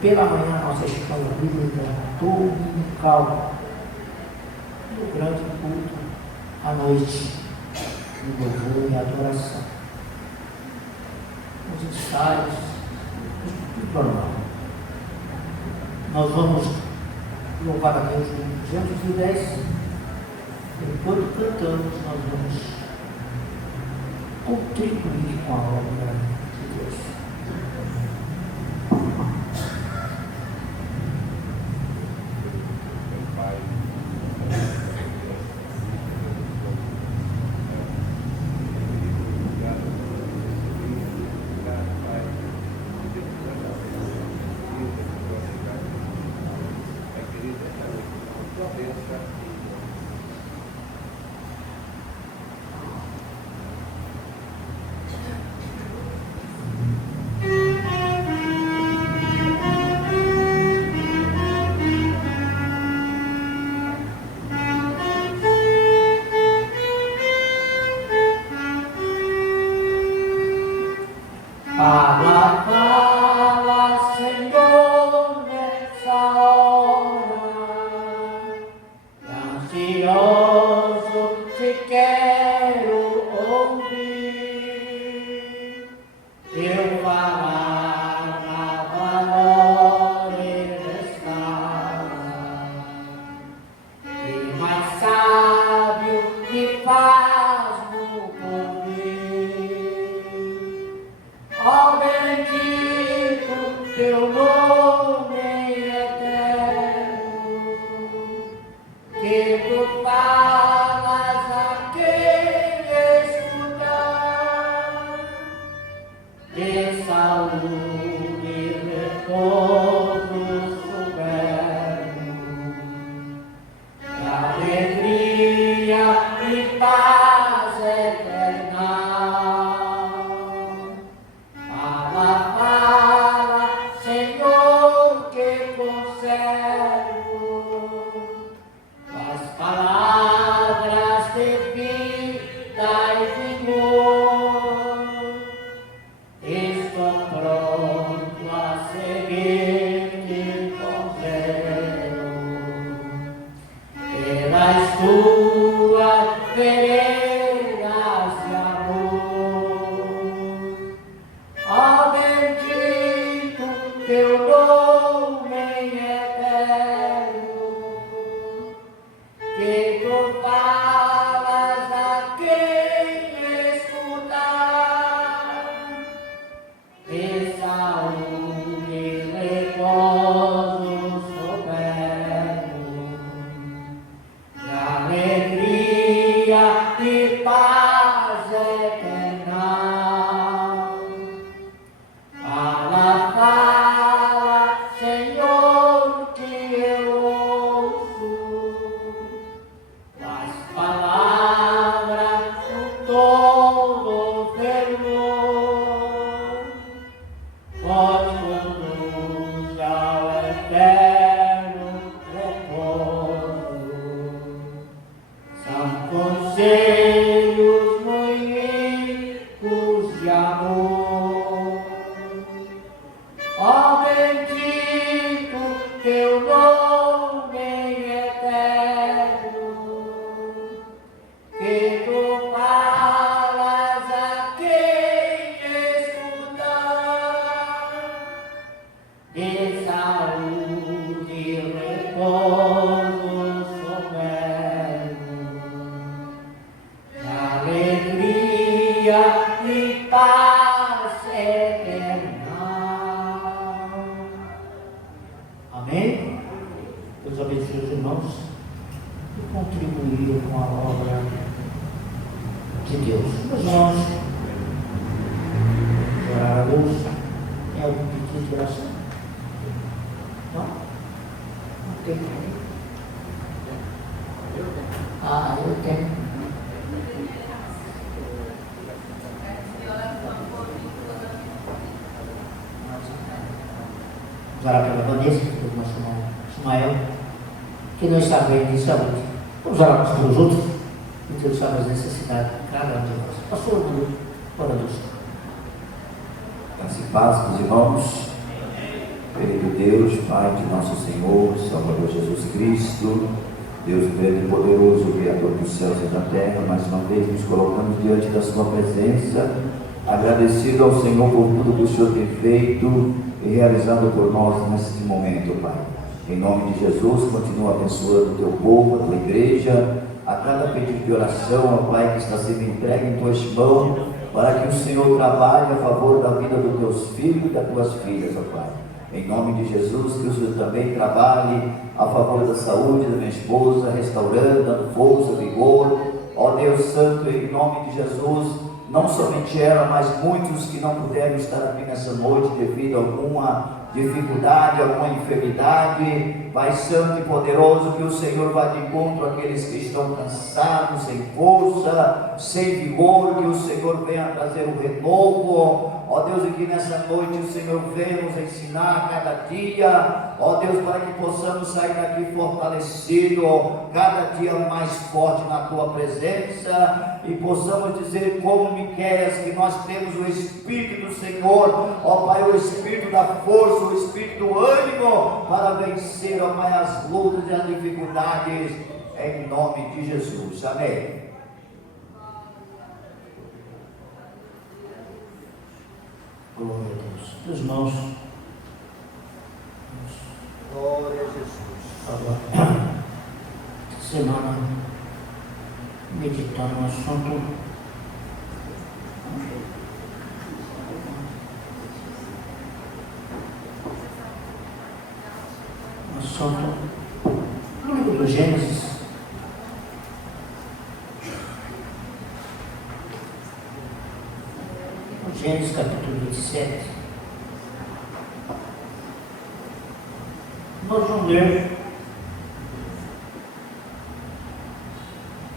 pela manhã nossa escola bíblica dominical, no grande culto, à noite, de louvor e adoração. Os ensaios, tudo normal. Nós vamos louvar a Deus no 210. Enquanto cantamos, nós vamos contribuir com a obra de Deus. Fala, Senhor, nessa hora, ansioso te quero ouvir, teu falar na valor restaura, e mais sábio me faz no ouvir. Ó bendito teu nome eterno, que tu falas a quem escutar, de saúde e repouso soberano, de alegria e paz eterna. Fala, Senhor, que conservo as palavras de vida e vigor. Estou pronto a seguir-te com zelo, pelas tuas veredas de amor. Ó bendito teu nome eterno, que tu falas a quem escutar, de saúde e repouso soberano, de alegria e paz eterna. Fala, Senhor, que eu ouço as palavras do todo fervor, pois conduz ao eterno repouso. São conselhos muito ricos de amor. Ó bendito teu nome eterno, que tu falas a quem escutar, de saúde e repouso soberano, de alegria e paz eterna. Amém? Deus abençoe os irmãos que contribuíram com a obra de Deus. Meus irmãos, orar a Deus. Tem algum pedido de oração? Não? Não tem. Ah, eu tenho. Vamos orar pela Vanessa, pelo nosso irmão Ismael, que não está bem de saúde. Vamos orar uns pelos outros, e Deus sabe as necessidades de cada um de nós. Pastor, ora Deus. Graça e paz, meus irmãos. Querido Deus, Pai de nosso Senhor, Salvador Jesus Cristo, Deus grande e poderoso, Criador dos céus e da terra, mais uma vez nos colocamos diante da Sua presença, agradecido ao Senhor por tudo que o Senhor tem feito e realizado por nós neste momento, Pai. Em nome de Jesus, continua abençoando o Teu povo, a Tua igreja, a cada pedido de oração, ó Pai, que está sendo entregue em Tuas mãos, para que o Senhor trabalhe a favor da vida dos Teus filhos e das Tuas filhas, ó Pai. Em nome de Jesus, que o Senhor também trabalhe a favor da saúde da minha esposa, restaurando, dando força, vigor. Ó Deus Santo, em nome de Jesus, não somente ela, mas muitos que não puderam estar aqui nessa noite devido a alguma dificuldade, alguma enfermidade. Pai Santo e poderoso, que o Senhor vá de encontro àqueles que estão cansados, sem força, sem vigor, que o Senhor venha trazer um renovo. Ó Deus, e que nessa noite o Senhor venha nos ensinar a cada dia, ó Deus, para que possamos sair daqui fortalecido, cada dia mais forte na Tua presença, e possamos dizer como Miqueias, que nós temos o Espírito do Senhor, ó Pai, o Espírito da força, o Espírito do ânimo, para vencer, ó Pai, as lutas e as dificuldades, em nome de Jesus. Amém. Glória a Deus. Meus irmãos, glória a Jesus. Agora, semana, meditando no assunto, no livro do Gênesis. Gênesis capítulo 27, nós vamos ler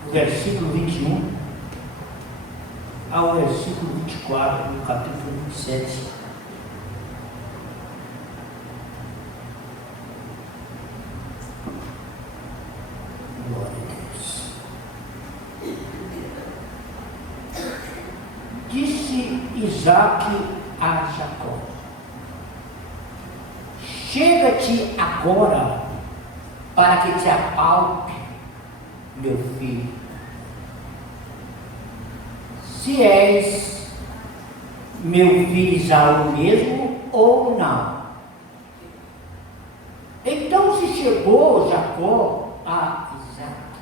o versículo 21 ao versículo 24 do capítulo 27. Glória a Deus. Disse Isaque a Jacó: chega-te agora para que te apalpe, meu filho, se és meu filho Isaú mesmo ou não. Então se chegou Jacó a Isaque,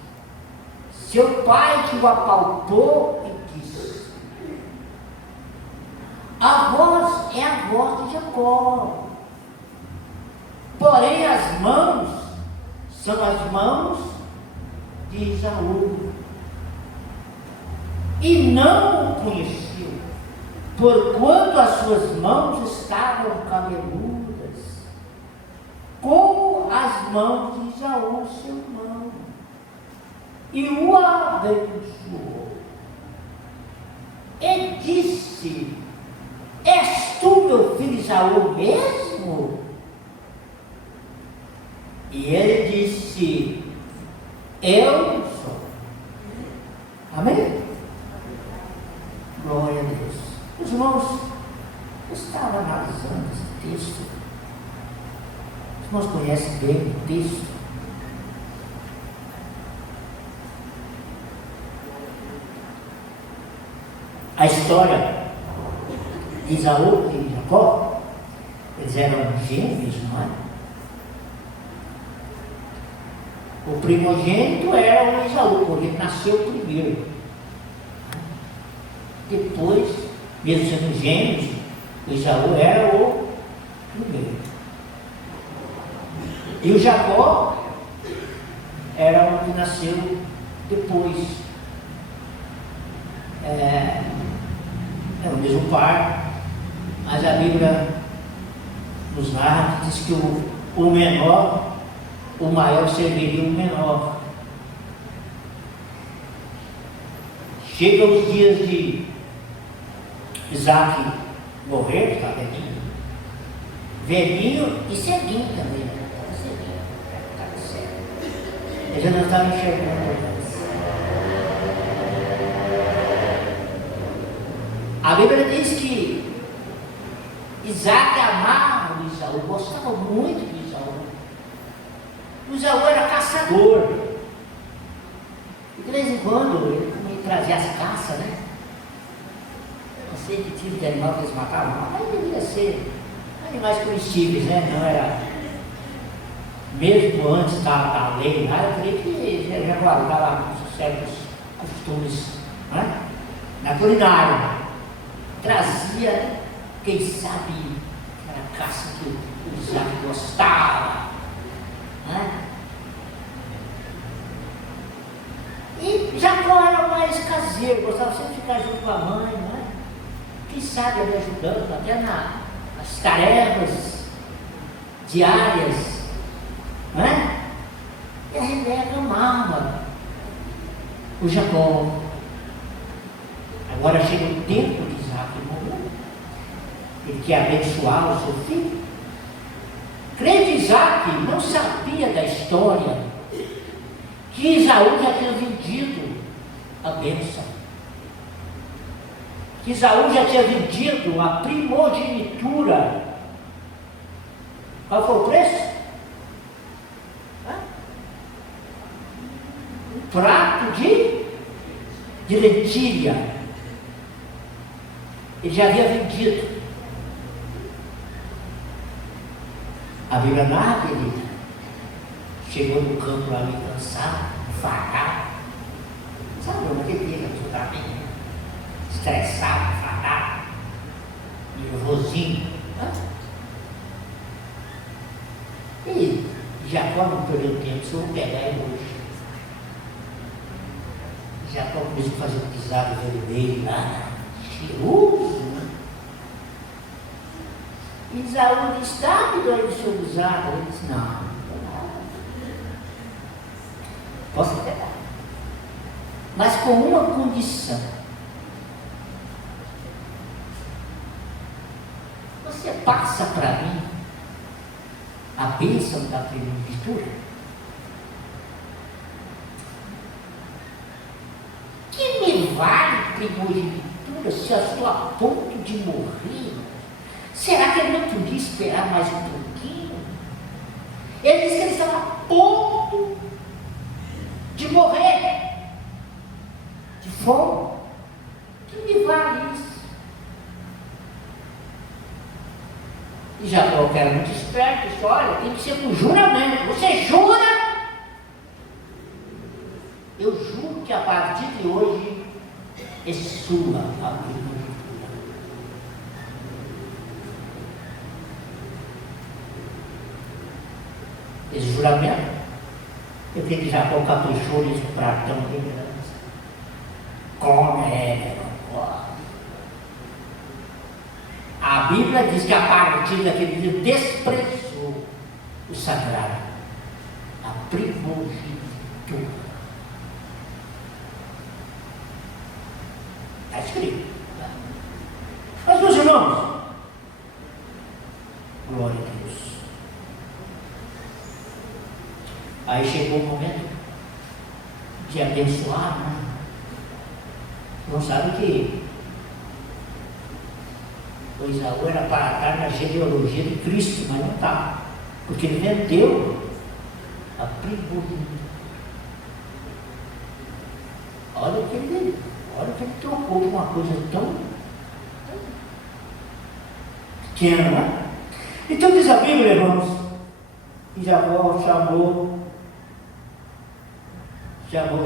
seu pai, que o apalpou, e disse: a voz é a voz de Jacó, porém as mãos são as mãos de Esaú. E não o conheceu, porquanto as suas mãos estavam cabeludas, como as mãos de Esaú, seu irmão, e o abençoou. E disse: és tu meu filho Esaú mesmo? E ele disse: eu sou. Amém? Glória a Deus. Os irmãos, eu estava analisando esse texto. Os irmãos conhecem bem o texto. A história de Esaú e Jacó, eles eram gêmeos, não é? O primogênito era o Esaú, porque ele nasceu primeiro. Depois, mesmo sendo gêmeos, o Esaú era o primeiro. E o Jacó era o que nasceu depois. É o mesmo pai, mas a Bíblia nos narra que diz que o menor, o maior serviria o menor. Chega os dias de Isaque morrer, está velhinho e ceguinho também, né? Estava cego. Ele já não estava enxergando. A Bíblia diz que Isaque amava o Isaú, gostava muito de Isaú. O Isaú era caçador. E de vez em quando ele também trazia as caças, né? Eu não sei que tipo de animal que eles matavam, mas devia ser animais comestíveis, né? Não era. Mesmo antes da lei lá, eu creio que já guardava certos costumes, né? Na culinária. Trazia, quem sabe, aquela caça que o Isaac gostava, né? E Jacó era mais caseiro, gostava sempre de ficar junto com a mãe, né? Quem sabe ele ajudando até nas tarefas diárias, né? E a Rebeca amava o Jacó. Agora chega o tempo de Isaac morrer. Ele quer abençoar o seu filho. Crente Isaac não sabia da história que Esaú já tinha vendido a bênção. Que Esaú já tinha vendido a primogenitura. Qual foi o preço? Um prato de lentilha. Ele já havia vendido. A Bíblia narra que ele chegou no campo ali cansado, enfadado. Sabe, naquele dia que eu estava bem estressado, enfadado, nervosinho. E Jacó não perdeu tempo, se eu vou pegar ele hoje. Jacó começou a fazer um pisado vermelho lá, cheiroso, né? E Isaú disse, está me dando o seu usado? Ele disse, não, posso pegar, mas com uma condição. Você passa para mim a bênção da primogenitura? Que me vale primogenitura se eu estou a ponto de morrer? Será que ele não podia esperar mais um pouquinho? Ele disse que ele estava a ponto de morrer de fome. Que me vale isso? E Jacó, que era muito esperto, disse, olha, tem que ser com juramento. Você jura? Eu juro que a partir de hoje é sua a primogenitura. Esse juramento, eu tenho que Jacó caprichou nesse pratão dele. Come ele, a Bíblia diz que a partir daquele dia desprezou o sagrado, a primogenitura. Está escrito. Mas, meus irmãos, glória a Deus. Aí chegou o momento de abençoar, né? Não sabe que o Isaú era para estar na genealogia de Cristo, mas não está, porque ele vendeu a primogenitura. Olha o que ele trocou por uma coisa tão pequena, né? Então diz a Bíblia, irmãos, que Jacó chamou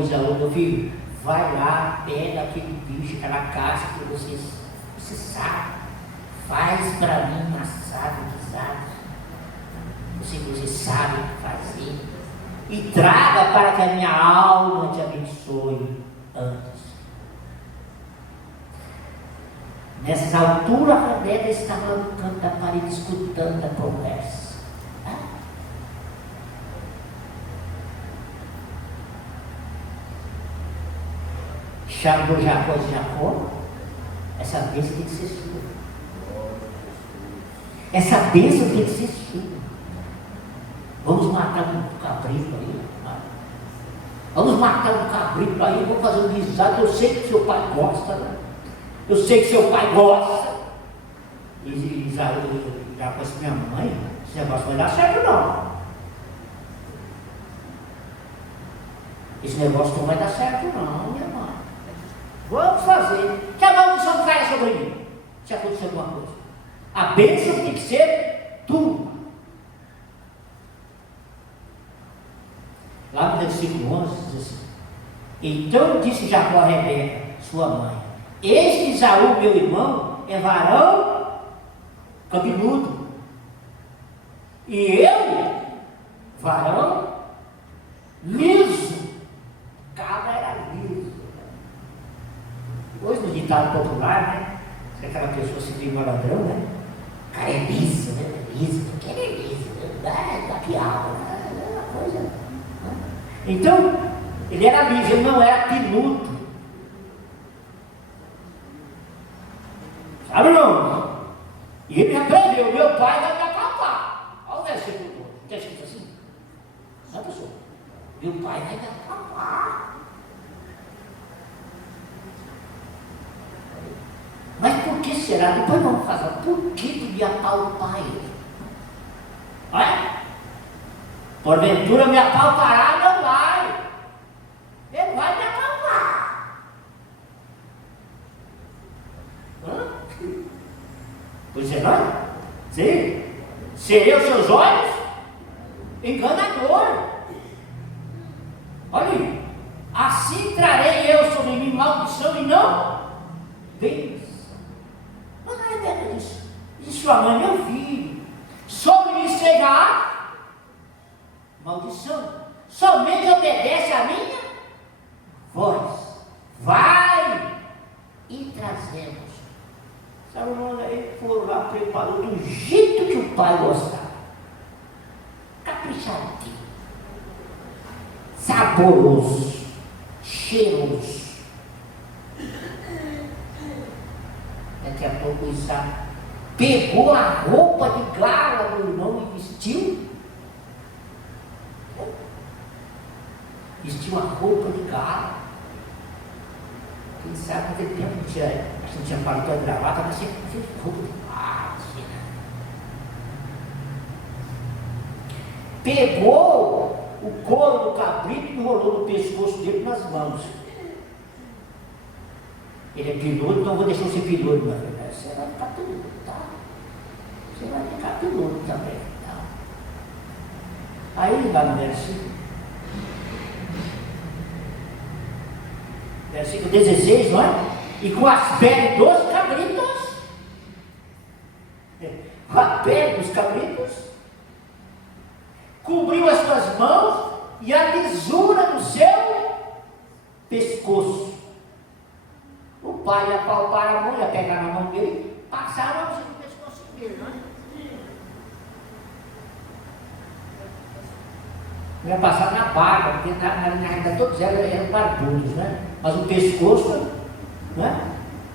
Isaú, meu filho, vai lá, pega aquele bicho, aquela caça que você sabe, faz para mim um assado guisado, você sabe fazer, e traga para que a minha alma te abençoe antes. Nessas alturas, a Rebeca estava no canto da parede escutando a conversa. Chamou Jacó de Jacó, essa bênção tem que ser sua. Essa bênção tem que ser sua. Vamos matar um cabrito aí. Vamos matar um cabrito aí, vamos fazer um guisado. Eu sei que seu pai gosta, né? Eu sei que seu pai gosta. E já conheci minha mãe, esse negócio não vai dar certo não. Esse negócio não vai dar certo não, minha mãe. Vamos fazer. Que a maldição caia sobre mim, se acontecer alguma coisa. A bênção tem que ser tua. Lá no versículo 11 diz assim: então disse Jacó a Rebeca, sua mãe: eis que Esaú, meu irmão, é varão cabeludo, e eu, varão liso. Cabra era liso. Hoje no ditado popular, né? Se aquela pessoa se liga ao ladrão, né? O cara é liso, né? Liso, porque ele é liso, né? Da piada, né? É uma coisa. Né? Então, ele era liso, ele não era pinudo. Sabe não? E ele aprendeu: meu pai vai me apalpar. Olha o versículo, está escrito assim. Sabe, pessoal? Meu pai vai me apalpar. Mas por que será? Depois vamos falar. Por que me apalpar ele? Olha. Porventura me apalpará, não vai. Ele vai me apalpar. Pois é, não? Sim. Serei os seus olhos enganador. Olha aí. Assim trarei eu sobre mim maldição e não bênção. Mas a Rebeca disse sua mãe: meu filho, sobre mim será maldição. Somente obedece a minha voz. Vai e trazemos. Salomão aí foi lá, preparou do jeito que o pai gostava. Caprichadinho, saboroso, cheiroso. Daqui a pouco Isaac pegou a roupa de gala do irmão e vestiu. Vestiu a roupa de gala. Quem sabe naquele tempo não tinha paletó de gravata, mas tinha roupa de gala. Pegou o couro do cabrito e enrolou no pescoço dele nas mãos. Ele é piludo, então eu vou deixar você piludo, meu filho. Você vai ficar piludo, tá? Você vai ficar piludo também, tá? Aí, lá no versículo 16, não é? E com as peles dos cabritos, com a pele dos cabritos, cobriu as suas mãos e a lisura do seu pescoço. O pai ia palpar a mão, ia pegar na mão dele, passar a mão no pescoço dele, não é? Ia passar na barba, porque na realidade todos eram barbudos, né? Mas o pescoço, né?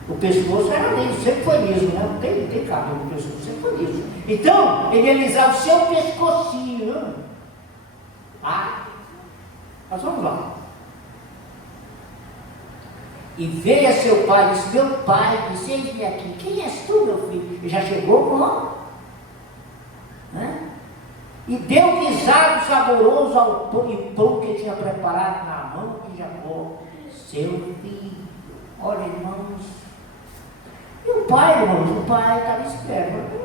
O pescoço era liso, sempre foi liso, né? Não tem cabelo no pescoço, sempre foi liso. Então, ele ia alisar o seu pescocinho, né? Ah, nós vamos lá. E veio a seu pai e disse: meu pai, disse: eis-me aqui, quem és tu, meu filho? Ele já chegou com, né? E deu guisado saboroso ao pão que tinha preparado na mão de Jacó, seu filho. Olha, irmãos. E o pai, irmãos, o pai estava esperto.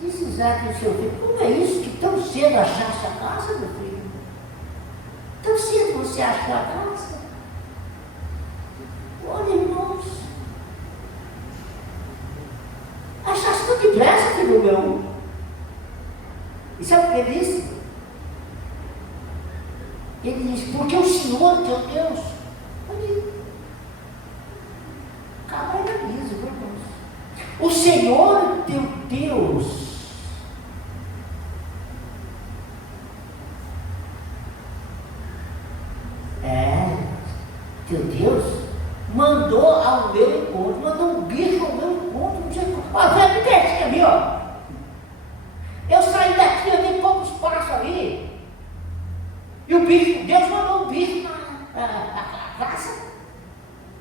Disse Isaac ao seu filho: como é isso que tão cedo achaste a casa, meu filho? Tão cedo você achou a casa? Olha, irmãos. Achaste tão depressa, filho meu. E sabe o que ele disse? Ele disse: porque o Senhor teu Deus, olha, cabra era liso, irmãos. O Senhor teu Deus teu Deus mandou ao meu encontro, mandou um bicho ao meu encontro, não sei como. Olha, vem aqui pertinho ali, ó. Eu saí daqui, eu dei poucos passos ali. E o bicho, Deus mandou um bicho na casa.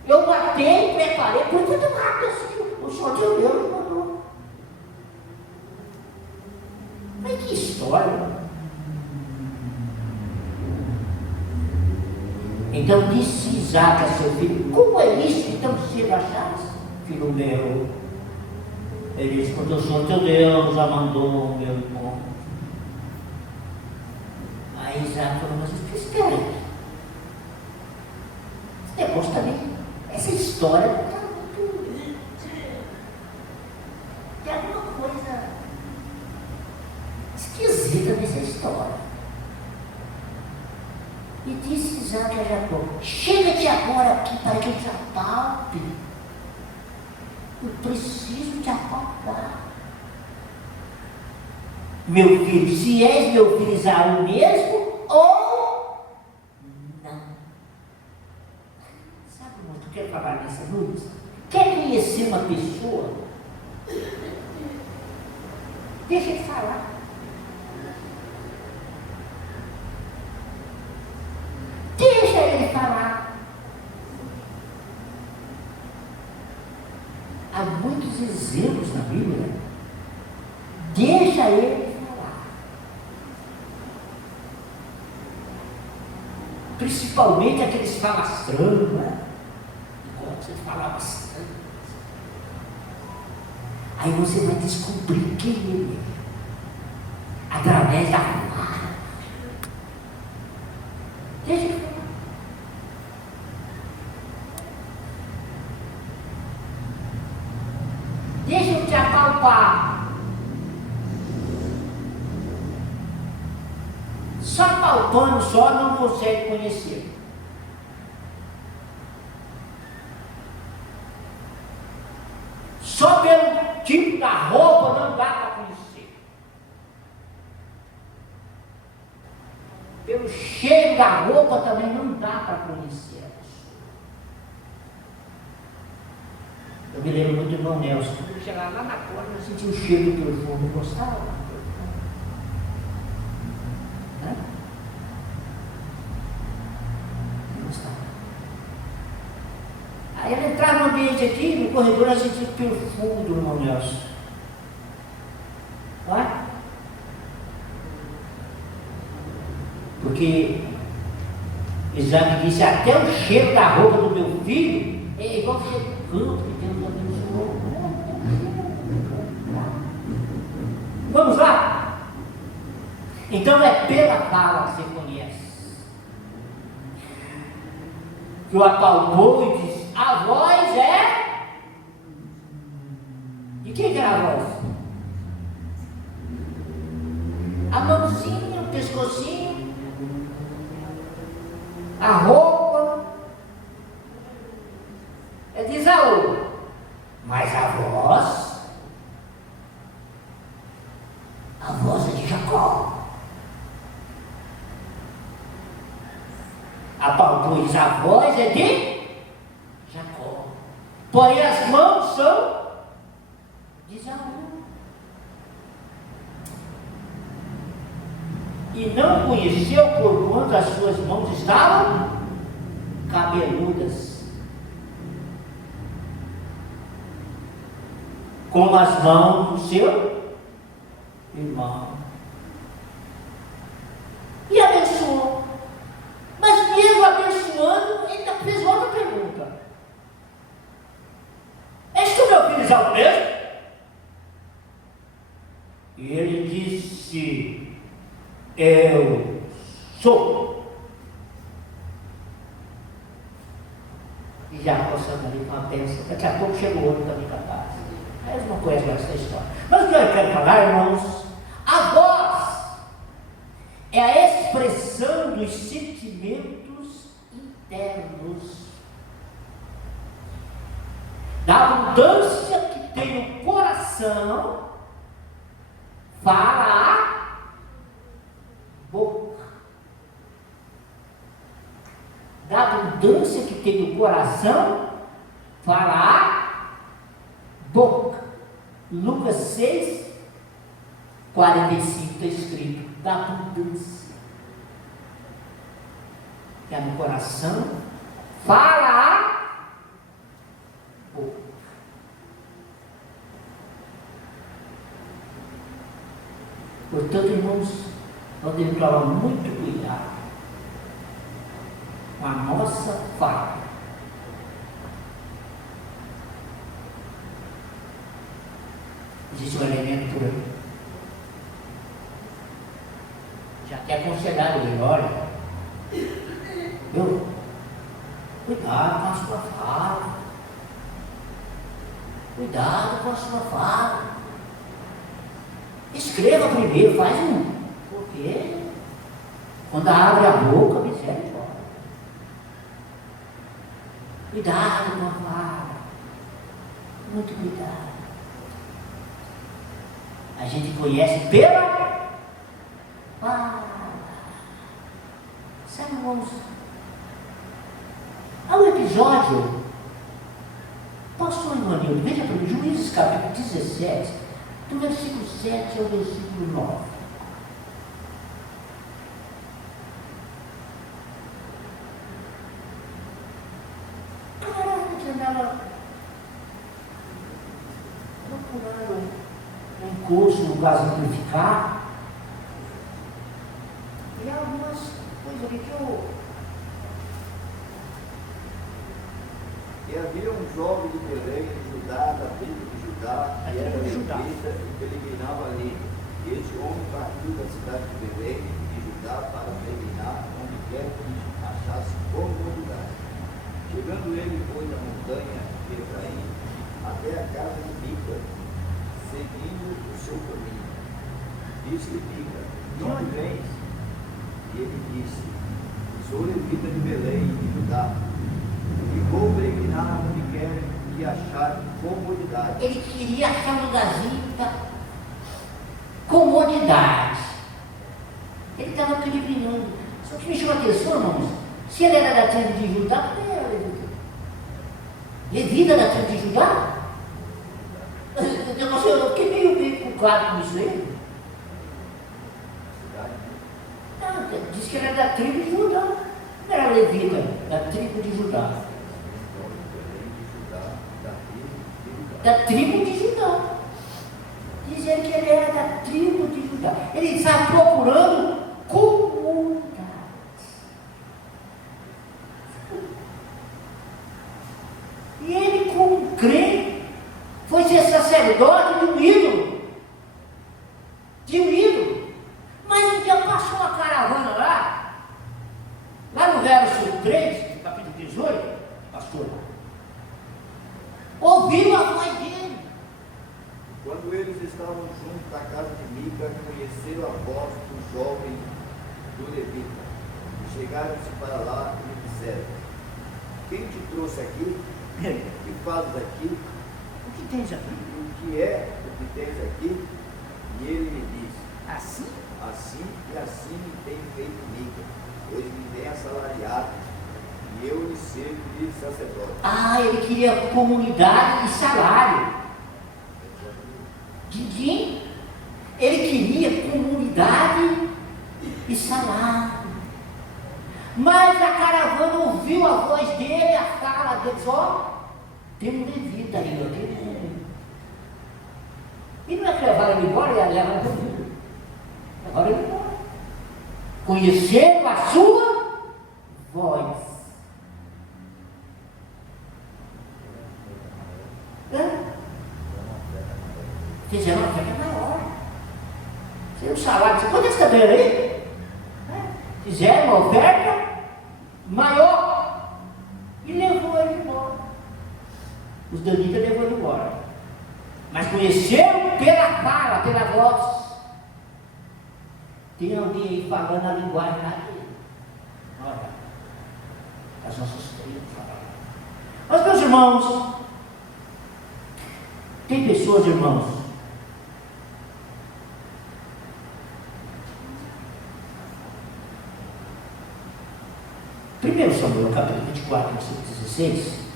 Eu matei, preparei, foi muito rápido assim, o Senhor teu Deus. Então disse Isaac a seu filho: como é isso que tão cedo achaste, filho meu? Ele disse: porque o Senhor teu Deus já mandou o meu irmão. Aí Isaac falou: mas espera aí, esse negócio também, essa história está muito. Tem alguma coisa esquisita nessa história. E disse Isaac a Jacó: chega-te agora aqui para que eu te apalpe. Eu preciso te apalpar. Meu filho, se és meu filho Isaú mesmo, ou não. Sabe, irmão, tu quer falar nessa luz? Quer conhecer uma pessoa? Deixa ele falar. Deixa ele falar. Há muitos exemplos na Bíblia. Deixa ele falar. Principalmente aqueles falastrão, né? Gosta de falar bastante. Aí você vai descobrir quem ele é. Através da fala. Deixa ele falar. Deixa eu te apalpar. Só palpando só não consegue conhecer. Só pelo tipo da roupa não dá para conhecer. Pelo cheiro da roupa também não dá para conhecer. Eu me lembro muito do irmão Nelson. Quando eu chegava lá na porta, eu sentia o cheiro do perfume. Eu gostava. Né? Eu gostava. Aí ele entrava no ambiente aqui, no corredor, eu sentia o perfume do irmão Nelson. Olha. Porque Isaac disse: até o cheiro da roupa do meu filho é igual o cheiro do campo que Deus abençoou. Vamos lá? Então é pela fala que você conhece. Que o apalpou e disse: a voz é. De quem que era a voz? A mãozinha, o pescocinho, a roupa é de Isaú, mas a voz é de Jacó. Apalpou e diz: a voz é de Jacó, porém as mãos são de Isaú. E não conheceu porquanto as suas mãos estavam cabeludas, como as mãos do seu irmão. E abençoou. Mas mesmo abençoando, ele ainda fez outra pergunta: és tu meu filho Isaú mesmo? E ele disse: eu sou. E já passando ali com a bênção. Daqui a pouco chega o outro também para casa. Aí eles não conhecem essa história. Mas o que eu quero falar, irmãos, a voz é a expressão dos sentimentos internos, da abundância que tem o coração, fala a boca. Da abundância que tem o coração, fala a boca. Lucas 6, 45 está escrito: da abundância que é no coração, fala a boca. Portanto, irmãos, nós devemos tomar muito cuidado com a nossa fala. Existe um elemento por aí. Já até aconselharam ele, olha, viu? Cuidado com a sua fala. Cuidado com a sua fala. Escreva primeiro, faz um. Porque quando abre a boca, misericórdia. Cuidado com a fala. Muito cuidado. A gente conhece pela palavra. Sabe, irmãos? Há um episódio, pastor Ivanildo, veja para mim, Juízes capítulo 17, do versículo 7 ao versículo 9. A gente andava procurando um curso, um lugar simplificar, e algumas coisas ali que eu... E havia um jovem de Belém, de Judá, da tribo de Judá, que era levita e peregrinava ali. E este homem partiu da cidade de Belém, de Judá, para peregrinar onde quer que achasse comodidade. Chegando ele, foi da montanha de Efraim até a casa de Mica, seguindo o seu caminho. Disse-lhe Mica: de onde vens? E ele disse: sou levita de Belém, de Judá, e vou peregrinar onde quer que achar comodidade. Ele queria achar um lugarzinho da comodidade. Ele estava peregrinando. Só que me chamou a atenção, irmãos, se ele era da tribo de Judá, ele era levita. Levita da tribo de Judá? Eu fiquei meio cucado com isso aí. Não, disse que ele era da tribo de Judá. Não era levita, da tribo de Judá. Da tribo de Judá. Dizendo que ele era da tribo de Judá. Ele estava procurando comunidade. E ele, como crente, foi ser sacerdote de um ídolo. De um ídolo. Mas um dia passou uma caravana lá no verso 3, capítulo 18, pastor. Ouviu a voz dele. Quando eles estavam juntos da casa de Mica, conheceram a voz do jovem do levita. E chegaram-se para lá e lhe disseram: quem te trouxe aqui? O que fazes aqui? O que tens aqui? O que é o que tens aqui? E ele me disse: Assim? assim e assim me tem feito Mica, pois me tem assalariado, e eu lhe sirvo de sacerdote. Ah, ele queria comunidade e salário. Didinho, ele queria comunidade e salário. Mas a caravana ouviu a voz dele, a fala dele, ó, tem um levita aí, ó, tem um. E não é que levaram ele embora, ele levaram ele embora. Agora ele embora. Conheceram a sua voz. Fizeram uma oferta maior. Fizeram um salário. Quanto é que você está ganhando aí? Fizeram uma oferta maior e levou ele embora. Os danitas levou ele embora. Mas conheceram pela fala, pela voz. Tem alguém aí falando a linguagem da dele. Olha, as nossas tribos falaram. Mas, meus irmãos, tem pessoas, irmãos, primeiro Samuel, capítulo 24, versículo 16.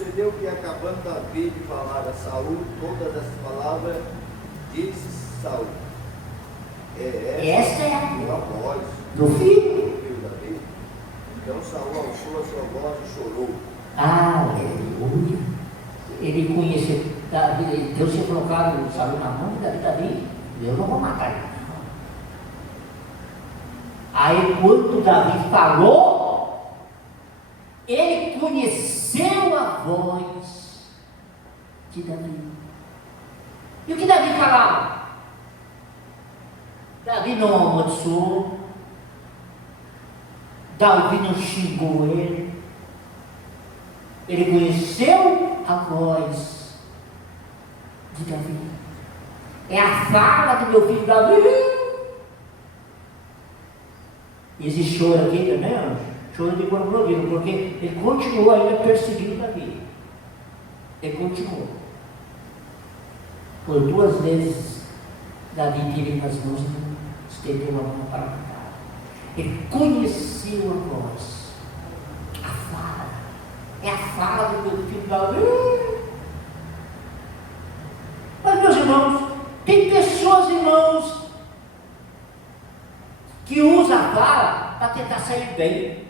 Sucedeu que, acabando Davi de falar a Saul todas as palavras, disse Saul: esta é a tua voz do filho. Davi. Então Saul alçou a sua voz e chorou. Aleluia. ele conheceu Davi, Deus tinha colocado o Saul na mão de Davi, eu não vou matar ele. Aí quando Davi falou, ele conheceu a voz de Davi. E o que Davi falava? Davi não amaldiçoou, Davi não xingou ele conheceu a voz de Davi. É a fala do meu filho Davi. Existe choro aqui também, choro de murmuração, porque ele continuou ainda perseguindo Davi. Ele continuou. Por 2 vezes, Davi teve nas mãos e estendeu a mão para matar. Ele conheceu a voz, a fala. É a fala do meu filho Davi. Mas, meus irmãos, tem pessoas, irmãos, que usam a fala para tentar sair bem.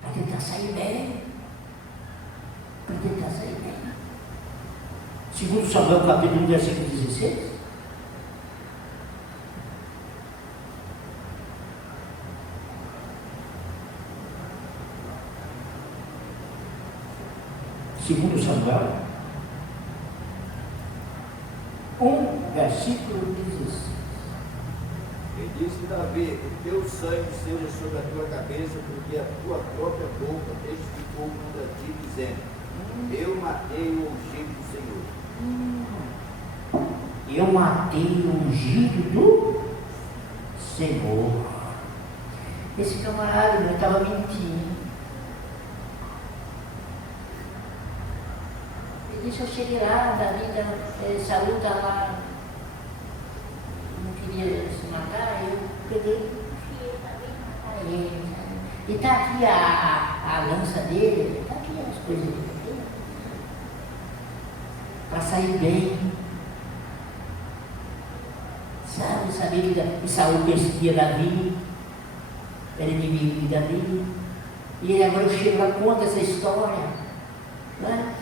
Para tentar sair bem. Para tentar sair bem. Segundo Samuel, capítulo 1, versículo 16. Segundo Samuel 1, versículo 16. Ele disse: Davi, o teu sangue seja sobre a tua cabeça, porque a tua própria boca testificou contra ti, dizendo: eu matei o ungido do Senhor. Eu matei o ungido do Senhor. Esse camarada não estava mentindo. Ele disse: eu cheguei lá, Davi, Saul está lá, não queria se matar, eu peguei, matar ele. E está aqui a lança dele, está aqui as coisas dele, para sair bem. Sabe, sabia que Saul perseguia Davi, era inimigo de Davi, e ele agora chega lá, conta essa história, né?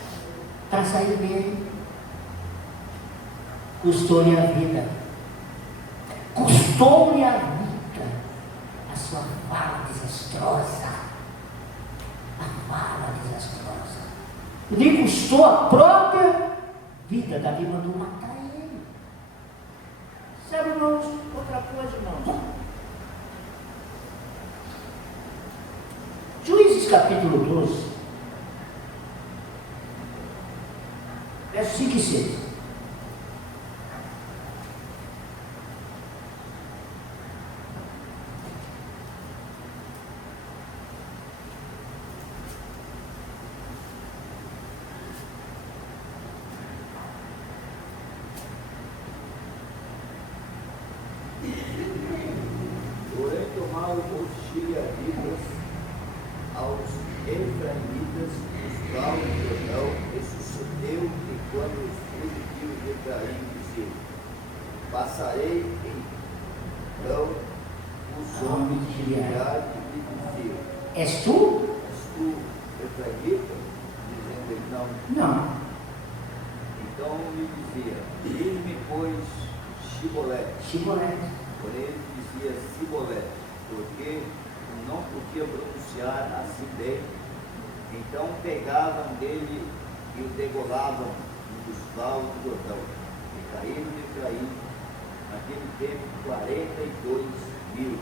Para sair bem. Custou-lhe a vida, custou-lhe a vida, a sua fala desastrosa, a fala desastrosa, lhe custou a própria vida. Davi mandou matar ele. Sabe, irmãos, outra coisa, irmãos, Juízes capítulo 12, versos 5 e 6. Porém, tomaram os gileaditas aos efraimitas, os valos do Jordão, e sucedeu que quando os fugitivos de Efraim diziam: passarei então os homens de Gileade e diziam: És tu? és tu efraimita? Dizendo ele: não. Não. Então me dizia: diz-me, pois, Shibolete. Chibolete. Porém ele dizia Sibolete, porque não podia pronunciar assim bem. Então pegavam dele e o degolavam nos valos do Jordão. E caíram de Efraim, naquele tempo, 42.000.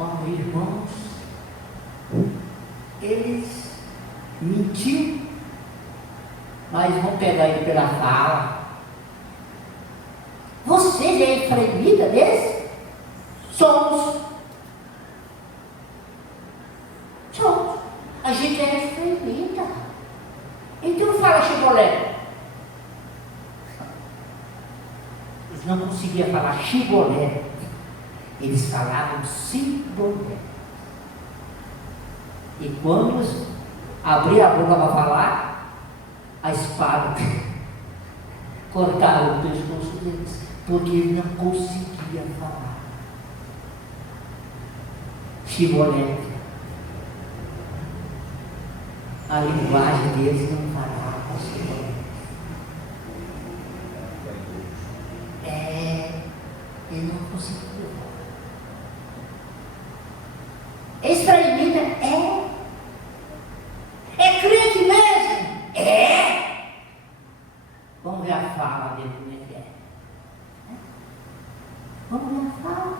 Ó, irmãos, eles mentiram, mas vão pegar ele pela fala. Você é efraimita desse? Somos. A gente é efraimita. Então fala Shibolete. Eles não conseguiam falar Shibolete. Eles falavam Sibolete. E quando abrir a boca para falar, a espada cortaram o pescoço deles, porque ele não conseguia falar. Shibolete. A linguagem deles não falava. Ele não conseguiu. Experimenta, é crente mesmo? É. Vamos ver a fala dele como é que é. Vamos ver a fala.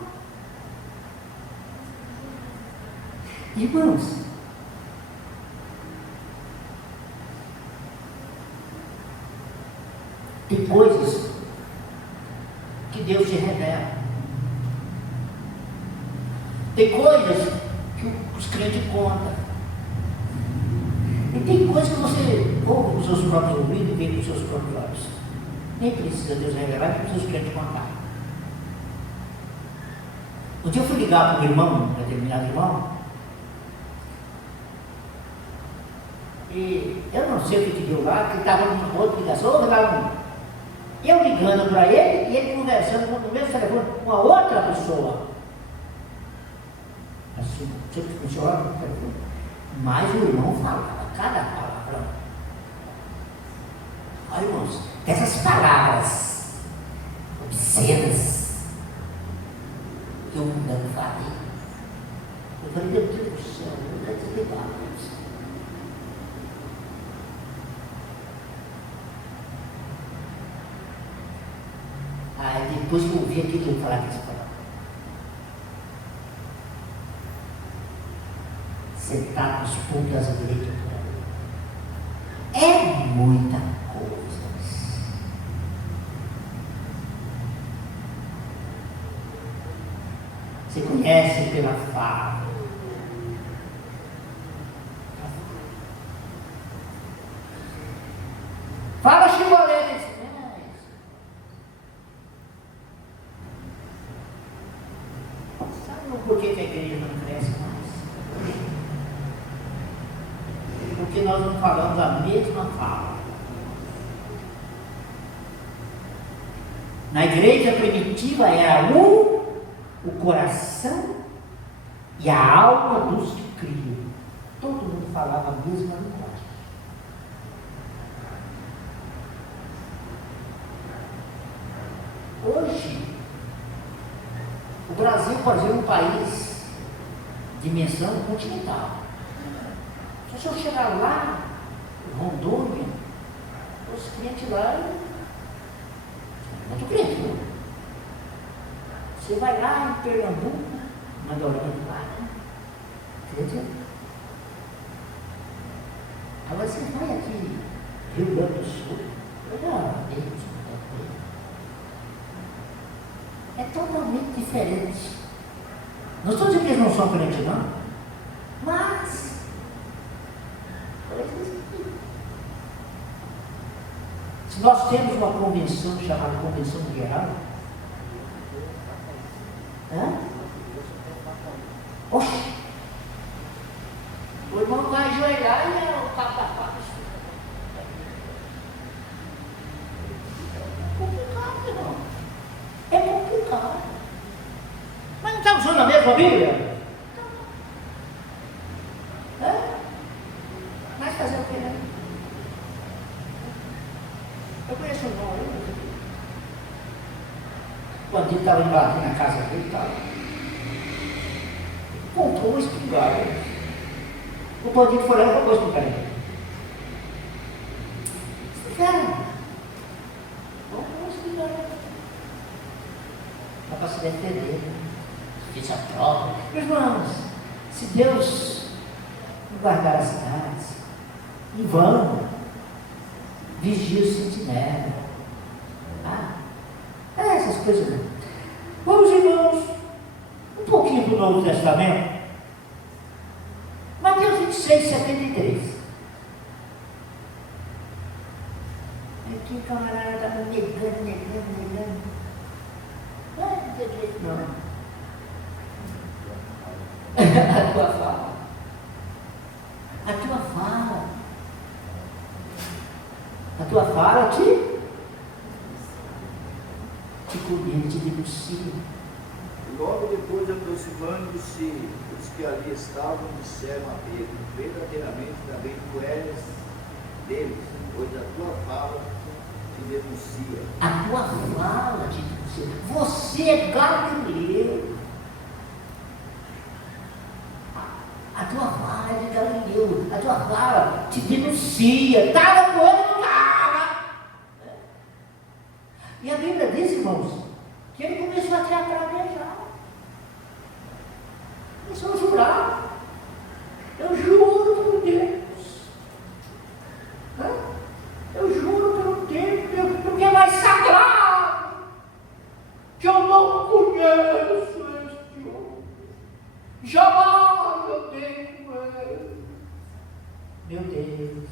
Irmãos, tem coisas que Deus te revela. Tem coisas que os crentes contam. E tem coisas que você ouve com os seus próprios ouvidos e vê com os seus próprios olhos. Nem precisa Deus revelar, nem precisa os crentes contar. Um dia eu fui ligar para um irmão, um determinado irmão, e eu não sei o que deu lá, que estava numa outra ligação, eu ligando para ele e ele conversando no mesmo telefone com a outra pessoa. Assim, sempre funciona no telefone. Mas o irmão falava cada palavra. Olha, irmãos, essas palavras obscenas que eu não falei. Eu falei, meu Deus do céu, eu vou desligar isso. Aí depois que eu vi aquilo que eu falava com essa palavra. Sentar nos pontos das direitas. É muita coisa. Você conhece pela fala. Fala chibolete. Sabe por que a igreja não cresce mais? Porque nós não falamos a mesma fala. Na igreja primitiva era o coração e a alma dos que criam. Todo mundo falava a mesma linguagem. Hoje, o Brasil pode ser um país de dimensão continental. Se eu chegar lá, em Rondônia, os clientes lá, muito crente, não? Você vai lá em Pernambuco, Mandorando lá, entendeu? Agora você vai aqui, Rio Grande do Sul, é totalmente diferente. Não estou dizendo que eles não são crentes, não, mas se nós temos uma convenção chamada Convenção Geral, oxe, o irmão vai ajoelhar e é o papa. É complicado, irmão. É complicado. Mas não está usando a mesma Bíblia? Mas fazer o quê, né? Eu conheço um irmão aí. O bandido estava invadindo a casa dele, comprou uma espingarda. O bandido foi lá e roubou a espingarda. Cara, comprou uma espingarda. Dá para se defender. Fiz a prova. Irmãos, se Deus não guardar as cidades, em vão, vigia o sentinela. Essas coisas não. Vamos, irmãos, um pouquinho do Novo Testamento. Mateus 26, 73. Aqui o camarada estava negando. Não tem jeito não. A tua fala. A tua fala te cobrindo, te denuncia. Logo depois, aproximando-se os que ali estavam, disseram a Pedro: verdadeiramente também tu és deles, pois a tua fala te denuncia. A tua fala te denuncia. Você é Galileu. A tua fala é de Galileu. A tua fala te denuncia. Estava com ele ou não estava? E a Bíblia diz, irmãos, que ele começou a praguejar. Começou a jurar. Eu juro por Deus. Eu juro pelo Deus, porque é mais sagrado, que eu não conheço este homem. Jamais eu tenho ele. Meu Deus.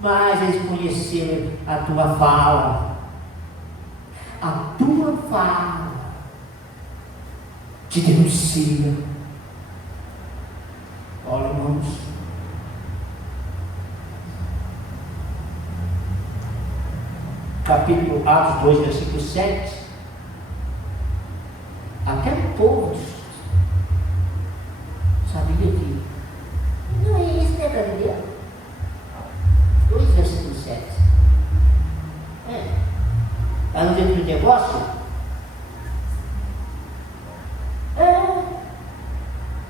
Mas eles conheceram a tua fala. A tua fala te denuncia. Olha, irmãos. Capítulo Atos 2, versículo 7. Até o povo sabia que não é isso, né, Galileu? 2, versículo 7. Está no dentro do negócio?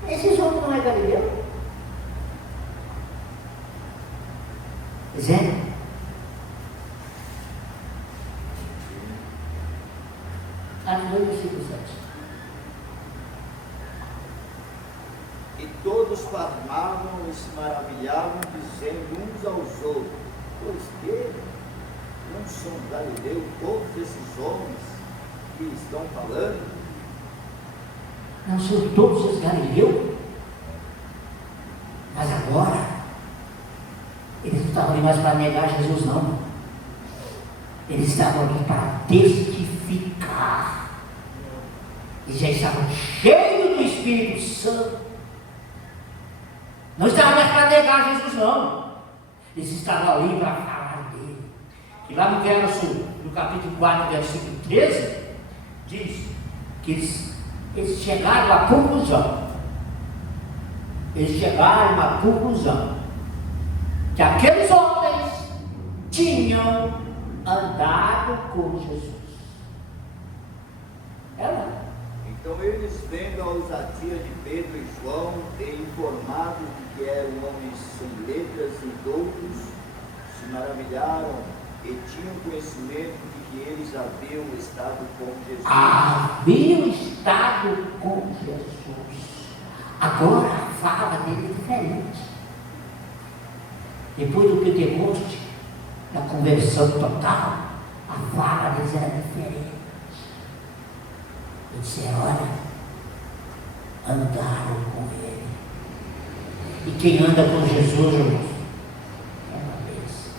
Esse jogo não é Galileu? Zé? Atos 2, versículo 7. E todos pasmavam e se maravilhavam, dizendo uns aos outros: pois que não são Galileu todos esses homens que estão falando? Não são todos os Galileu? Mas agora, eles não estavam ali mais para negar Jesus, não. Eles estavam ali para testificar. Eles já estavam cheios do Espírito Santo. Não estavam mais para negar Jesus, não. Eles estavam ali para falar dele. E lá no verso, no capítulo 4, versículo 13, diz que eles chegaram à conclusão. Eles chegaram à conclusão que aqueles homens tinham andado com Jesus. Então eles, vendo a ousadia de Pedro e João, e informados de que eram homens sem letras e doutos, se maravilharam e tinham conhecimento de que eles haviam estado com Jesus. Haviam estado com Jesus. Agora a fala dele é diferente. Depois do Pentecoste, da conversão total, a fala deles era diferente. Eles disseram: olha, andaram com ele. E quem anda com Jesus, irmãos, é uma bênção.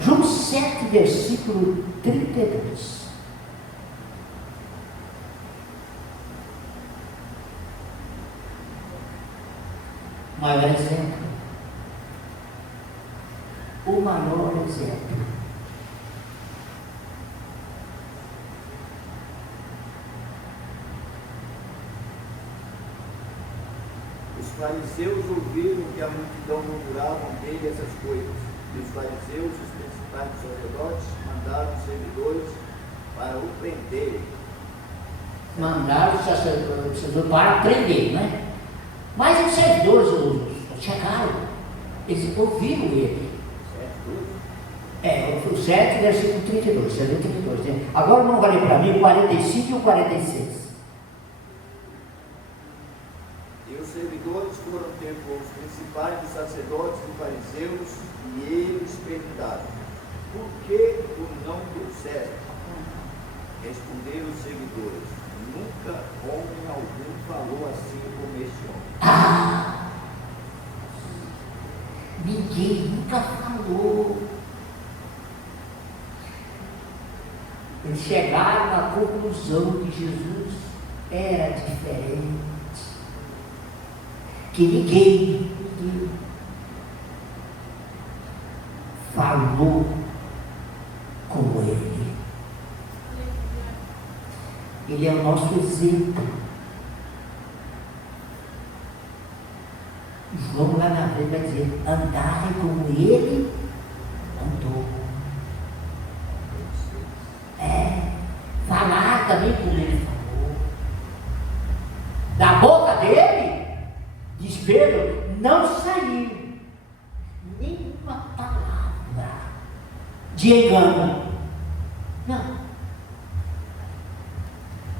João 7, versículo 32. Maior exemplo. O maior exemplo. Os fariseus ouviram que a multidão murmuravam dele essas coisas. E os fariseus, os principais sacerdotes, mandaram os servidores para o prenderem. Mandaram os sacerdotes para prender, né? Mas os servidores chegaram, eles ouviram ele. O 7, versículo 32, 32, né? Agora não vale para mim o 45 e o 46. E os servidores foram ter com os principais dos sacerdotes e fariseus, e eles perguntaram: por que o não trouxeste? Responderam os servidores: nunca homem algum falou assim como este homem. Ninguém nunca falou. Eles chegaram à conclusão que Jesus era diferente. Que ninguém falou como ele. Ele é o nosso exemplo. vai dizer, andai como ele andou. Falar também como ele falou. Da boca dele, diz Pedro, não saiu nenhuma palavra de engano. Não.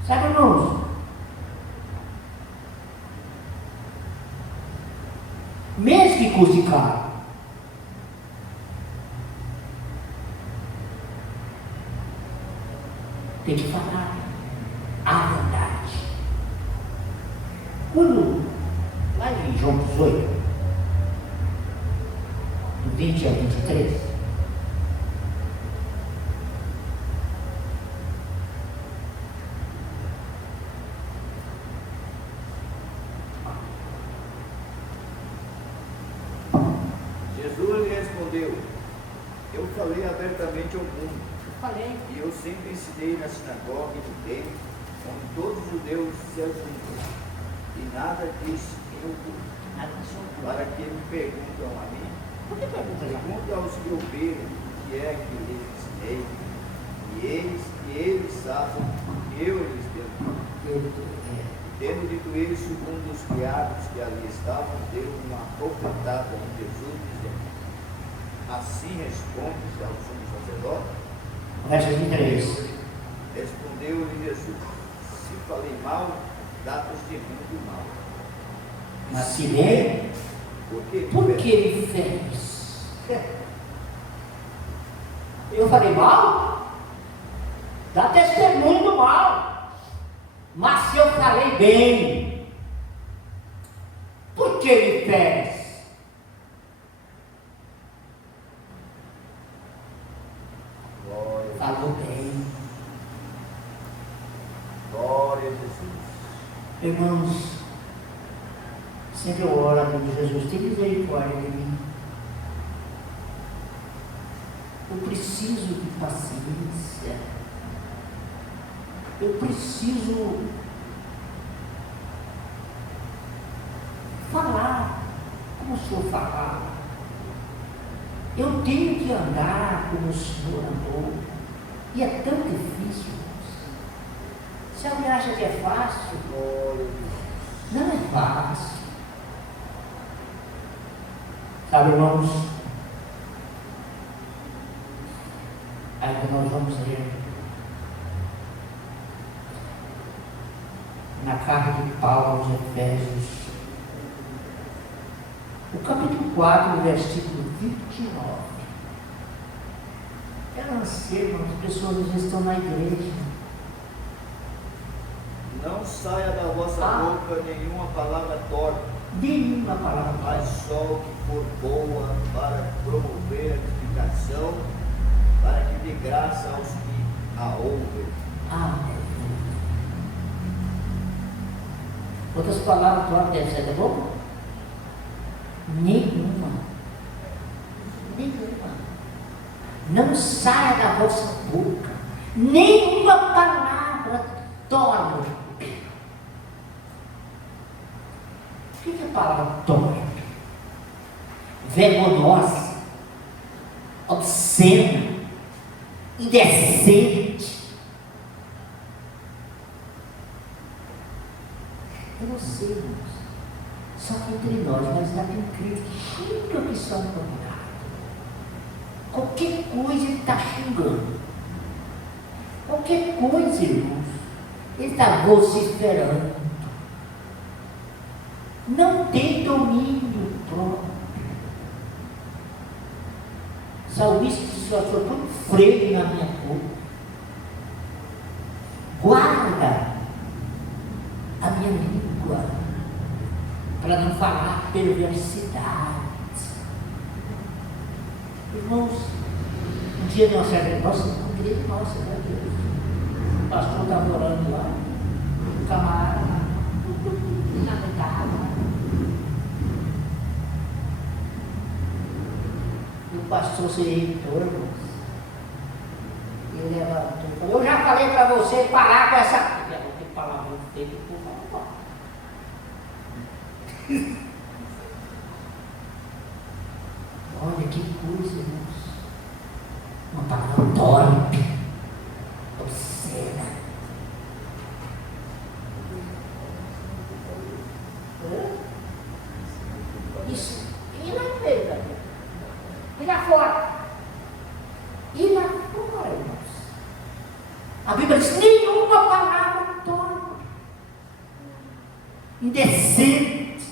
Sabe, irmãos? Mesmo que custe caro, tem que falar a verdade. Quando, lá em João 18, do 20 ao 23, Jesus lhe respondeu: eu falei abertamente ao mundo. falei. E eu sempre ensinei na sinagoga de Deus, onde todos os judeus se ajuntam, e nada disse em oculto. Para que me perguntam a mim, Por que pergunta já? pergunta aos que ouviram o que é que lhes ensinei, e eles sabem que eu lhes dei. Tendo dito isso, um dos criados que ali estavam deu uma bofetada em Jesus, dizendo: assim respondes ao sumo sacerdote? Verso 23. Respondeu-lhe Jesus: se falei mal, dá testemunho do mal. Mas se bem, por que ele fez? Eu falei mal? Dá testemunho do mal. Mas se eu falei bem, por que ele fez? Glória, Falou bem. glória a Jesus. Irmãos, sempre eu oro a Deus, Jesus, tem misericórdia de mim. Eu preciso de paciência. Eu preciso falar como o Senhor falava. Eu tenho que andar como o Senhor andou. E é tão difícil. Se alguém acha que é fácil, Glória a Deus. não é fácil. Sabe, irmãos? Aí que nós vamos ler na carta de Paulo aos Efésios, o capítulo 4, versículo 29. Eu não sei, irmãos, as pessoas às vezes estão na igreja. Não saia da vossa boca nenhuma palavra torta, Nenhuma palavra. mas só o que for boa para promover a edificação, para que dê graça aos que a ouvem. Amém. Outras palavras tortas devem ser da boca? Nenhuma. Nenhuma. Não saia da vossa boca nenhuma palavra torta. O que é a palavra torta? Vergonhosa, obscena, indecente. Eu não sei, irmãos. Só que entre nós ainda tem crente que xinga que são condenados. Qualquer coisa ele está xingando. Qualquer coisa, irmãos, ele está vociferando. Não tem domínio próprio. Salmista disse: só põe um freio na minha boca. Guarda a minha língua para não falar perversidade. Irmãos, um dia de uma certa nossa igreja, nossa, meu Deus, o pastor estava orando lá, o camarada lamentável. E o pastor se irritou, irmãos. Ele levantou e falou: eu já falei para você parar com essa. Tem palavra feia que por favor. A Bíblia diz: nenhuma palavra torpe, indecente,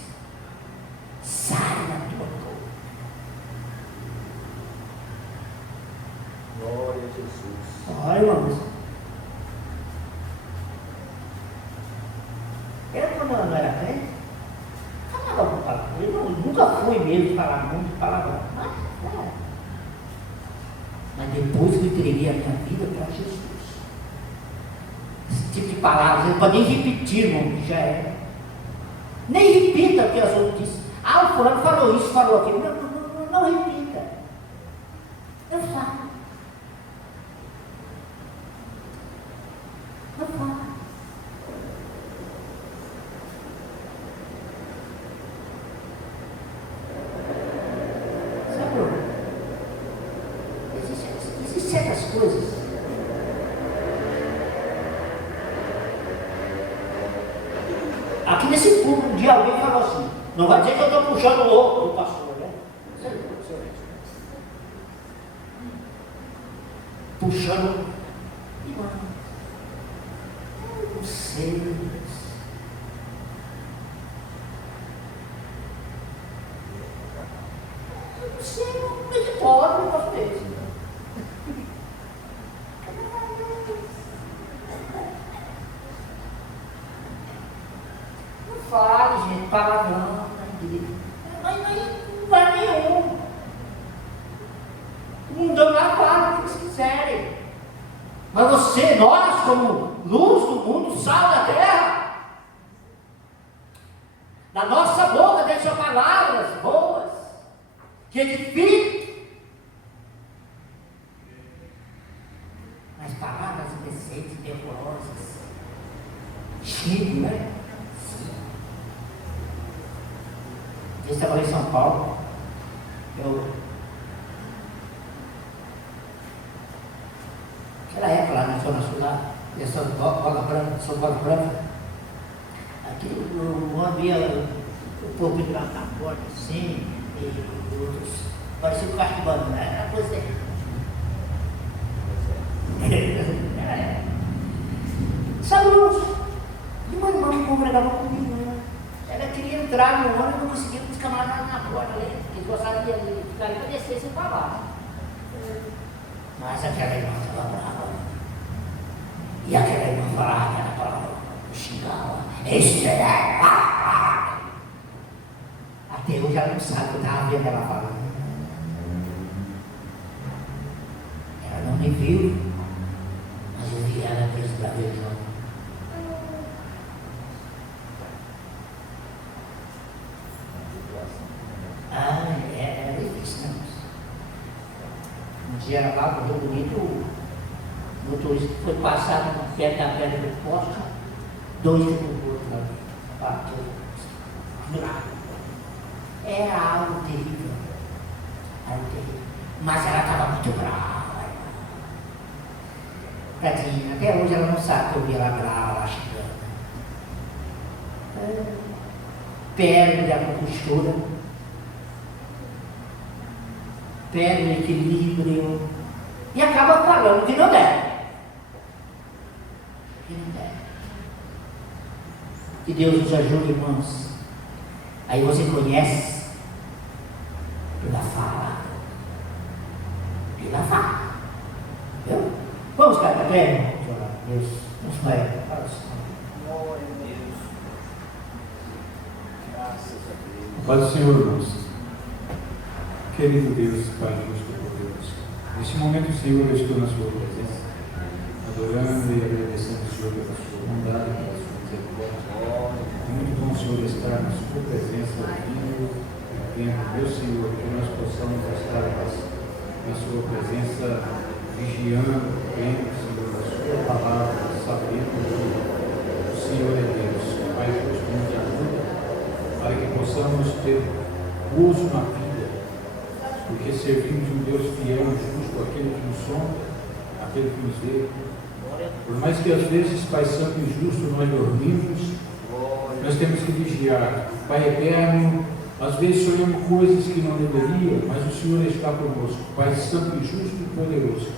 sai da tua boca. Glória a Jesus. Olha, irmãos. Eu, quando eu não era crente, falava com palavra. Eu nunca fui mesmo de falar muito de palavrão. Mas depois que eu entreguei a minha vida para Jesus, esse tipo de palavras, eu não pode nem repetir, irmão, que já era. Nem repita o que as outras dizem. Ah, o fulano falou isso, falou aquilo. Não repita. Eu falo. Eu falo. Certas coisas. Aqui nesse público, um dia alguém falou assim: não vai dizer que eu estou puxando o outro do pastor, né? Puxando. Irmão, eu não sei. Eu não sei, como é que pode, pastor? Fale, gente, palavrão, mas não vai nenhum. O mundão lá fala o que eles quiserem. Mas você, nós, como luz do mundo, sal da terra, da nossa boca deixam palavras boas, que edificam, mas palavras indecentes, decorosas, chique, né? Eu estava em São Paulo, aquela época lá na Zona Sul, lá, São Bola Branca, aqui eu havia o povo entrando na porta assim, e outros, parecia um carro de banda, né? Era coisa sabe, e uma irmã que congregava comigo, né? Ela queria entrar no ônibus, não conseguia, os camaradas na porta, né? Eles gostavam de ficar ali para descer sem falar. Mas aquela irmã estava brava. E aquela irmã falava aquela palavra, xingava, até hoje ela não sabe que eu estava vendo ela falando. Ela não me viu, mas eu vi ela desde da visão. Era difícil, né? Um dia era lá no Rio Bonito, o motorista foi passar no pé da pedra do poste, 2 derrubou outro ali, bateu, era algo terrível, mas ela estava muito brava. Tadinha, até hoje ela não sabe que eu vi ela brava, lá chegando. Perde a compostura, perde o equilíbrio e acaba falando que não deve. Que não deve. Que Deus nos ajude, irmãos. Aí você conhece pela fala. Pela fala. Viu? Vamos ficar para pé, Deus nos vai para o Senhor. Glória a Deus. Graças a Deus. Pai do Senhor, irmãos. Querido Deus, Pai justo e poderoso, neste momento, Senhor, eu estou na Sua presença, adorando e agradecendo ao Senhor pela Sua bondade, pela Sua misericórdia. É muito bom, Senhor, estar na Sua presença, ouvindo o tempo, meu Senhor, que nós possamos estar na Sua presença, vigiando o tempo, Senhor, a Sua palavra, sabendo que o Senhor é Deus. Pai justo, nos ajuda para que possamos ter uso na vida, porque servimos um Deus fiel e justo, aquele que nos sonda, aquele que nos vê. Por mais que às vezes, Pai Santo e Justo, nós dormimos, nós temos que vigiar. Pai Eterno, às vezes sonhamos coisas que não deveria, mas o Senhor está conosco. Pai Santo e Justo e Poderoso,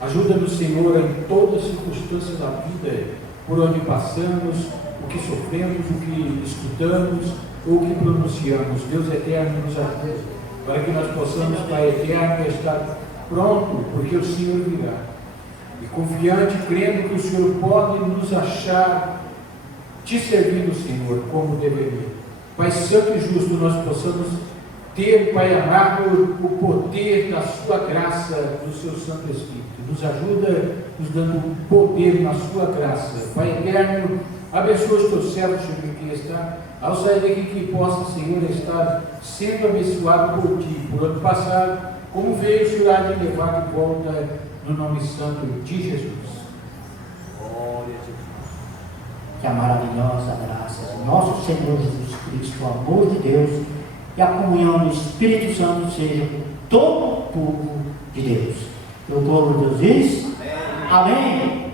Ajuda-nos, Senhor, em todas as circunstâncias da vida, por onde passamos, o que sofremos, o que escutamos, ou o que pronunciamos. Deus eterno, nos ajuda, para que nós possamos, Pai eterno, estar pronto, porque o Senhor virá. E confiante, crendo que o Senhor pode nos achar te servindo, Senhor, como deveria. Pai santo e justo, nós possamos ter, Pai amado, o poder da sua graça, do seu Santo Espírito. Nos ajuda, nos dando poder na sua graça. Pai eterno, abençoa os teus servos, Senhor, que está, ao sair daqui, que possa, Senhor, estar sendo abençoado por ti, por ano passado, como veio o Senhor há de levar de volta, no nome santo de Jesus. Glória a Jesus. Que a maravilhosa graça do nosso Senhor Jesus Cristo, o amor de Deus e a comunhão do Espírito Santo seja com todo o povo de Deus. E o povo de Deus diz: Amém.